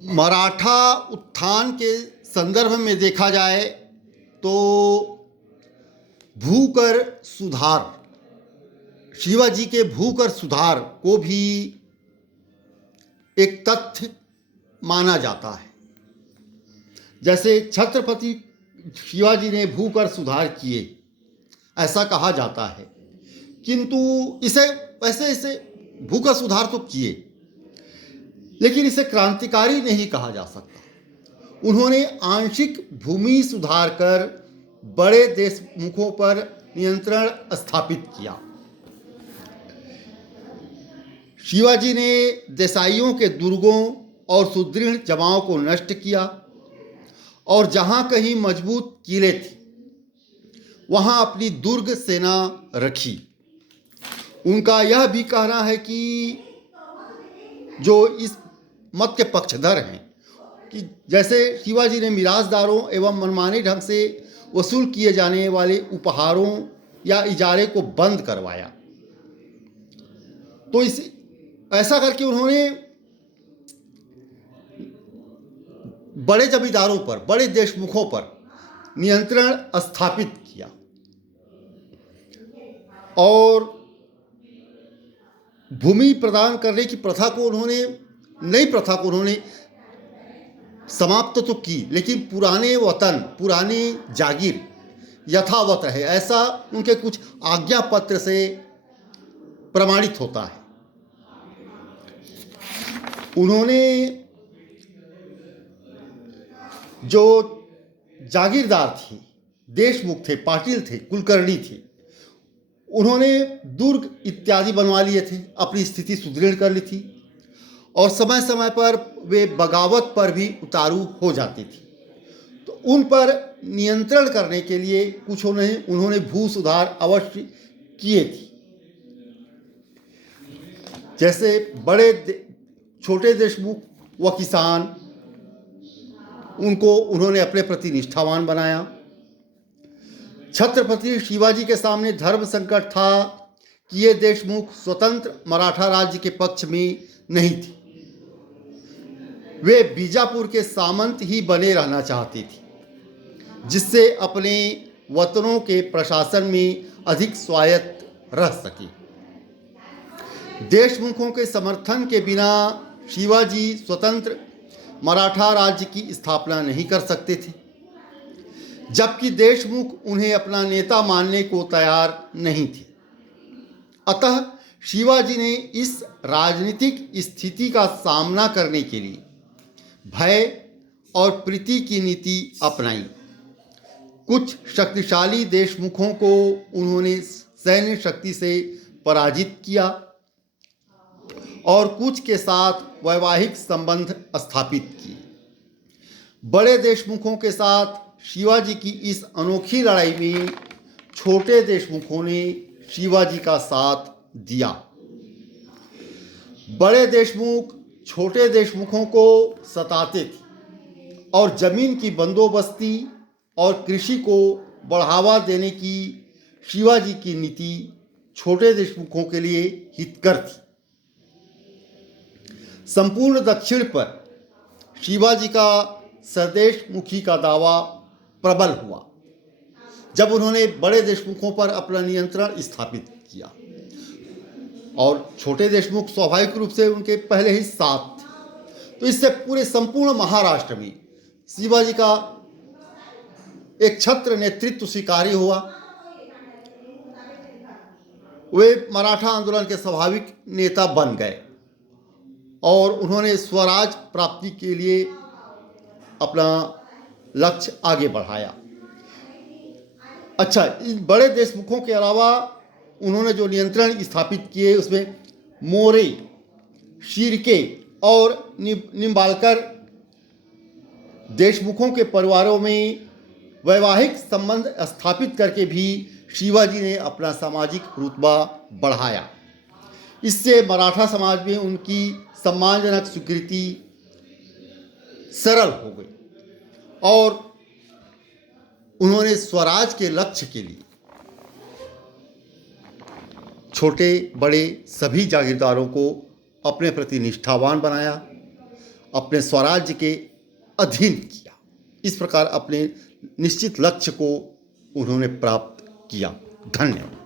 मराठा उत्थान के संदर्भ में देखा जाए तो भूकर सुधार, शिवाजी के भूकर सुधार को भी एक तथ्य माना जाता है। जैसे छत्रपति शिवाजी ने भूकर सुधार किए ऐसा कहा जाता है, किंतु इसे भूकर सुधार तो किए, लेकिन इसे क्रांतिकारी नहीं कहा जा सकता। उन्होंने आंशिक भूमि सुधार कर बड़े देशमुखों पर नियंत्रण स्थापित किया। शिवाजी ने देसाइयों के दुर्गों और सुदृढ़ जमाओं को नष्ट किया और जहां कहीं मजबूत किले थे वहां अपनी दुर्ग सेना रखी। उनका यह भी कहना है कि जो इस मत के पक्षधर हैं कि जैसे शिवाजी ने मिरासदारों एवं मनमाने ढंग से वसूल किए जाने वाले उपहारों या इजारे को बंद करवाया, तो ऐसा करके उन्होंने बड़े जमींदारों पर, बड़े देशमुखों पर नियंत्रण स्थापित किया और भूमि प्रदान करने की प्रथा को उन्होंने, नई प्रथा को उन्होंने समाप्त तो की, लेकिन पुराने वतन, पुरानी जागीर यथावत रहे, ऐसा उनके कुछ आज्ञा पत्र से प्रमाणित होता है। उन्होंने जो जागीरदार थे, देशमुख थे, पाटिल थे, कुलकर्णी थे, उन्होंने दुर्ग इत्यादि बनवा लिए थे, अपनी स्थिति सुदृढ़ कर ली थी और समय समय पर वे बगावत पर भी उतारू हो जाती थी। तो उन पर नियंत्रण करने के लिए कुछ उन्होंने भू सुधार अवश्य किए थे। जैसे छोटे देशमुख व किसान, उनको उन्होंने अपने प्रति निष्ठावान बनाया। छत्रपति शिवाजी के सामने धर्म संकट था कि ये देशमुख स्वतंत्र मराठा राज्य के पक्ष में नहीं थे, वे बीजापुर के सामंत ही बने रहना चाहते थे, जिससे अपने वतनों के प्रशासन में अधिक स्वायत्त रह सके। देशमुखों के समर्थन के बिना शिवाजी स्वतंत्र मराठा राज्य की स्थापना नहीं कर सकते थे, जबकि देशमुख उन्हें अपना नेता मानने को तैयार नहीं थे। अतः शिवाजी ने इस राजनीतिक स्थिति का सामना करने के लिए भय और प्रीति की नीति अपनाई। कुछ शक्तिशाली देशमुखों को उन्होंने सैन्य शक्ति से पराजित किया और कुछ के साथ वैवाहिक संबंध स्थापित किए। बड़े देशमुखों के साथ शिवाजी की इस अनोखी लड़ाई में छोटे देशमुखों ने शिवाजी का साथ दिया। बड़े देशमुख छोटे देशमुखों को सताते थे और जमीन की बंदोबस्ती और कृषि को बढ़ावा देने की शिवाजी की नीति छोटे देशमुखों के लिए हितकर थी। संपूर्ण दक्षिण पर शिवाजी का स्वदेशमुखी का दावा प्रबल हुआ जब उन्होंने बड़े देशमुखों पर अपना नियंत्रण स्थापित किया और छोटे देशमुख स्वाभाविक रूप से उनके पहले ही साथ थे। तो इससे पूरे संपूर्ण महाराष्ट्र में शिवाजी का एक छत्र नेतृत्व स्वीकार्य हुआ। वे मराठा आंदोलन के स्वाभाविक नेता बन गए और उन्होंने स्वराज प्राप्ति के लिए अपना लक्ष्य आगे बढ़ाया। अच्छा, इन बड़े देशमुखों के अलावा उन्होंने जो नियंत्रण स्थापित किए उसमें मोरे, शिर्के और निम्बालकर देशमुखों के परिवारों में वैवाहिक संबंध स्थापित करके भी शिवाजी ने अपना सामाजिक रुतबा बढ़ाया। इससे मराठा समाज में उनकी सम्मानजनक स्वीकृति सरल हो गई और उन्होंने स्वराज के लक्ष्य के लिए छोटे बड़े सभी जागीरदारों को अपने प्रति निष्ठावान बनाया अपने स्वराज्य के अधीन किया। इस प्रकार अपने निश्चित लक्ष्य को उन्होंने प्राप्त किया। धन्यवाद।